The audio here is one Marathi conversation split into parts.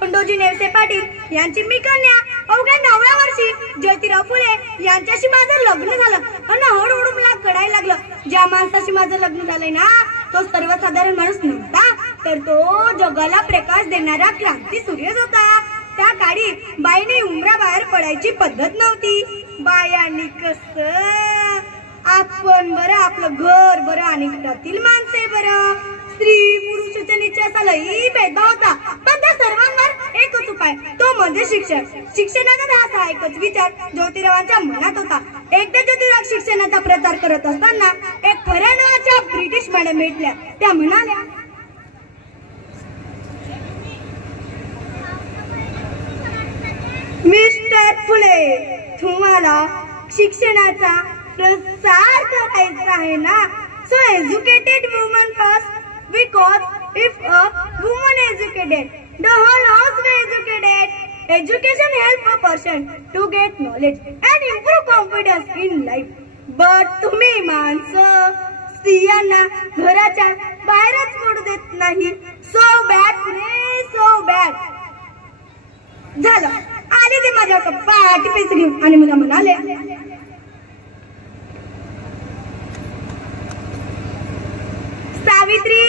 खंडोजी नेवसे पाटील यांची मी कन्या अवघ्या 9व्या वर्षी ज्योतिराव फुले यांच्याशी माझं लग्न झालं आणि हळूहळू मला कळायला लागलं ज्या माणसाशी माझं लग्न झालंय ना तो सर्वसाधारण माणूस नव्हता तर तो जगाला प्रकाश देणारा क्रांती सूर्यच होता। त्या काळी बाईने उमराबाहेर पडायची पद्धत नव्हती। बायांनी कसं आपण बरं आपलं घर बरं आणि घरातील माणसे बरं स्त्री पुरुषाच्या निश्चयाचा लई भेदभाव होता पण त्या सर्वांवर एकच उपाय तो म्हणजे शिक्षण। शिक्षणाचा ध्यास हा एकच विचार ज्योतिरावांच्या मनात होता। एकदा ज्योतिराव शिक्षणाचा प्रचार करत असताना एक खऱ्या नावाच्या ब्रिटिश मॅडम भेटल्या। त्या म्हणाल्या मिस्टर फुले तुम्हाला शिक्षणाचा प्रसार करायचा आहे ना so educated woman first because if a woman educated the whole house is educated education help a person to get knowledge and improve confidence in life but तुम्ही माणसं स्त्रियांना घराच्या बाहेरच पडू देत नाही सो बॅड सो बॅड झालं आले ते माझ्या पाठी पैसे घेऊन आणि मला म्हणाले सावित्री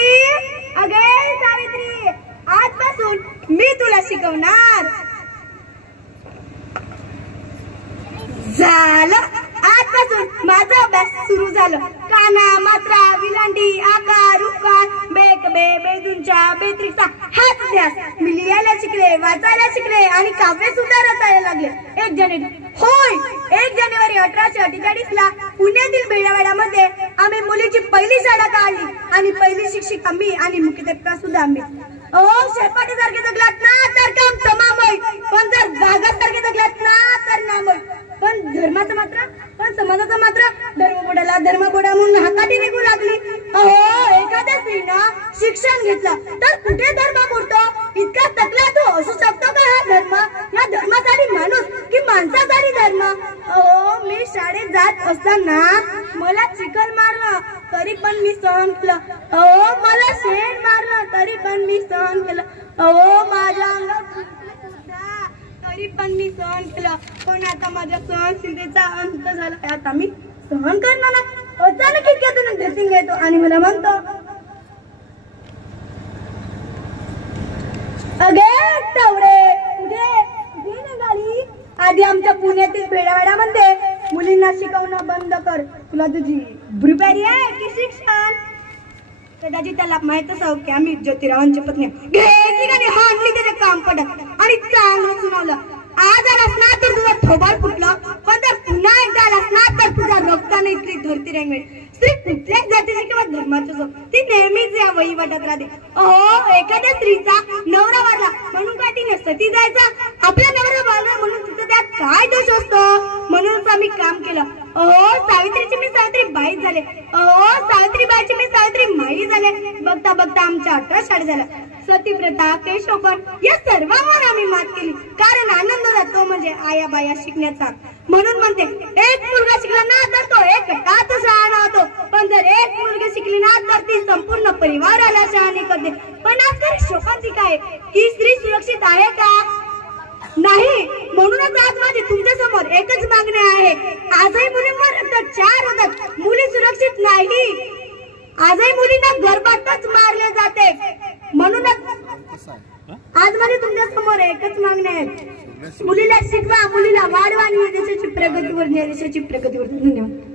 अगे सावित्री आजपासून मी तुला शिकवणार। झालं आजपासून माझा अभ्यास सुरू झालं। काना मात्रा विलांटी आकार उकार बेक बे बेदुंचा बेत्रिका हाच ध्यास मी लिहायला शिकले वाचायला शिकले आणि काव्य सुद्धा रचायला लागले। 1 जानेवारी 1848 ला पुण्यातील बेळावाड्यामध्ये आम्ही मुलीची पहिली शाळा काढली आणि पहिली शिक्षिका मी आणि मुख्याध्यापिका सुद्धा मी। शेपाटीसारखे जगलात ना तर काम तमाम होईल पण जर बागासारखे जगलात ना तर नाम होईल पण धर्माचं मात्र पण समाजाचं मात्र धर्मबोडाला धर्मबोडा म्हणून हाताटी निघू लागली। एखाद्या स्त्रीनं शिक्षण घेतलं तर कुठे धर्म मोडतो इतका तकला तो असू शकतो का हा धर्म या धर्मासाठी माणूस की माणसासाठी धर्म। मी शाळेत जात असताना मला चिखल मारलं तरी पण मी सहन केलं। मला शेण मारलं तरी पण मी सहन केलं। माझ्या अंगात तरी पण मी सहन केलं पण आता माझ्या सहनशीलतेचा अंत झाला आता मी सहन करणार नाही। अचानक खिडक्यातून ड्रेसिंग येतो आणि मला म्हणतो अगे तावडे कुठे निघाली। आधी आमच्या पुण्यातील बेळावाड्यामध्ये मुलींना शिकवणं बंद कर तुला तुझी ब्रुबेरी आहे की शिक्षण। कदाचित त्याला माहित असावं की आम्ही ज्योतिरावांची पत्नी घेतली हाणली त्याचे काम पडत आणि चांगलं सुनावलं। आज आलास ना तर तुझा थोबाड फुटलं पण जर पुन्हा एकदा आलास ना तर तुझा रक्ताने इतकी धरती रंगवेल। स्त्री कुठल्याच जातीची किंवा धर्माची असो ती नेहमीच या वहिवाटात राहते। एखाद्या स्त्रीचा नवरा वारला म्हणून काय तिने सती जायचा आपला नवरा वारला म्हणून तिचं त्यात काय दोष असतो म्हणूनच आम्ही काम केलं। सावित्रीची मी सावित्री बाई झाले। सावित्रीबाईची मी सावित्री माई झाले। बघता बघता आमच्या 18 शाळा झाल्या। सतीप्रथा केशवपण या सर्वांवर आम्ही मात केली कारण आनंद जातो म्हणजे आया बाया शिकण्याचा। म्हणून म्हणते एक मुलगा शिकला ना तर तो एकटाच शहाणा होतो पण जर एक मुलगी शिकली ना तर ती संपूर्ण परिवाराला शहाणी करते। पण आजकाल शोकांची काय ही स्त्री सुरक्षित आहे का नाही म्हणूनच आज माझी तुमच्या समोर एकच मागणी आहे। आजही मुलींवर अत्याचार होतात मुली सुरक्षित नाही। आजही मुलींना गर्भातच मारले जाते म्हणूनच आज माझी तुमच्या समोर एकच मागणी आहे मुलीला शिकवा मुलीला वाढवा आणि देशाची प्रगतीवर धन्यवाद।